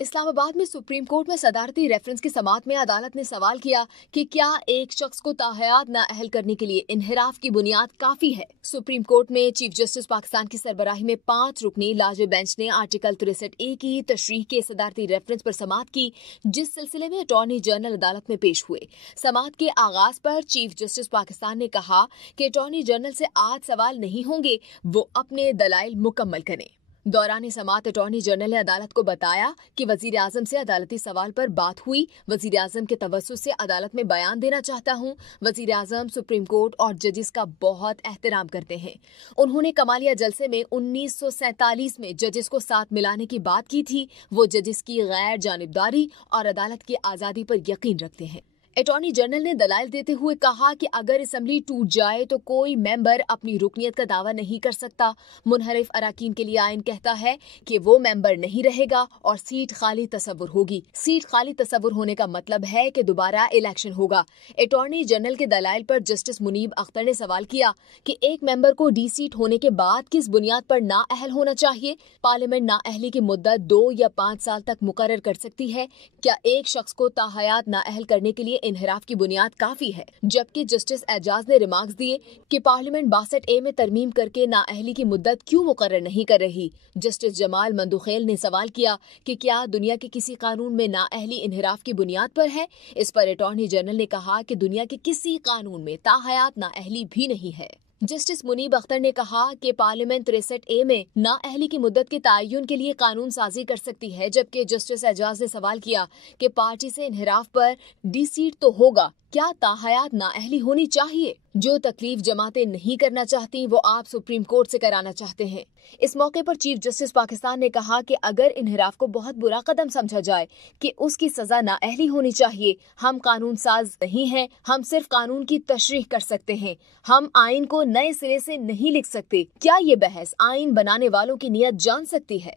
इस्लामाबाद में supreme court में सदारती reference की समाअत में अदालत ने सवाल किया कि क्या एक शख्स को ताहयात नाअहल करने के लिए इन्हिराफ की बुनियाद काफी है। सुप्रीम कोर्ट में चीफ जस्टिस पाकिस्तान की सरबराही में 5 रुकनी लाजमी बेंच ने आर्टिकल 63A की तशरीह के सदारती रेफरेंस पर समाअत की, जिस सिलसिले में अटॉर्नी जनरल अदालत में पेश हुए। समाअत के आगाज पर चीफ जस्टिस पाकिस्तान ने कहा कि अटॉर्नी जनरल से आज सवाल नहीं होंगे, वो अपने दलाइल मुकम्मल करें। दौरान समाअत अटॉर्नी जनरल ने अदालत को बताया कि वजीर आजम से अदालती सवाल पर बात हुई। वजीर आजम के तवज्जुह से अदालत में बयान देना चाहता हूँ। वजीर आजम सुप्रीम कोर्ट और जजेस का बहुत एहतराम करते हैं। उन्होंने कमालिया जलसे में 1947 में जजेस को साथ मिलाने की बात की थी। वो जजेस की गैर जानिबदारी और अदालत की आज़ादी पर यकीन रखते हैं। अटॉर्नी जनरल ने दलाइल देते हुए कहा कि अगर असेंबली टूट जाए तो कोई मेंबर अपनी रुकनियत का दावा नहीं कर सकता। मुनहरिफ अराकीन के लिए आइन कहता है कि वो मेंबर नहीं रहेगा और सीट खाली तस्वुर होगी। सीट खाली तस्वुर होने का मतलब है कि दोबारा इलेक्शन होगा। अटॉर्नी जनरल के दलाइल पर जस्टिस मुनीब अख्तर ने सवाल किया कि एक मेंबर को डी सीट होने के बाद किस बुनियाद पर नाअहल होना चाहिए। पार्लियामेंट नाअहली की मुद्दत 2 या 5 साल तक मुकर्रर कर सकती है। क्या एक शख्स को ताहयात नाअहल करने के लिए इन्हिराफ की बुनियाद काफी है। जबकि जस्टिस एजाज ने रिमार्क्स दिए कि पार्लियामेंट 62A में तरमीम करके नाअहली की मुद्दत क्यों मुकर्रर नहीं कर रही। जस्टिस जमाल मंदुखेल ने सवाल किया कि क्या दुनिया के किसी कानून में नाअहली इन्हिराफ की बुनियाद पर है। इस पर अटॉर्नी जनरल ने कहा कि दुनिया के किसी कानून में ताहयात नाअहली भी नहीं है। जस्टिस मुनीब अख्तर ने कहा कि पार्लियामेंट 63A में नाअहली की मुद्दत के तयन के लिए कानून साजी कर सकती है। जबकि जस्टिस एजाज ने सवाल किया कि पार्टी से इन्हिराफ पर डी सीट तो होगा, क्या ताहयात नाअहली होनी चाहिए। जो तकलीफ जमातें नहीं करना चाहती वो आप सुप्रीम कोर्ट से कराना चाहते हैं। इस मौके पर चीफ जस्टिस पाकिस्तान ने कहा कि अगर इन्हिराफ को बहुत बुरा कदम समझा जाए कि उसकी सजा नाअहली होनी चाहिए। हम कानून साज नहीं हैं, हम सिर्फ कानून की तशरीह कर सकते हैं। हम आइन को नए सिरे से नहीं लिख सकते। क्या ये बहस आइन बनाने वालों की नीयत जान सकती है।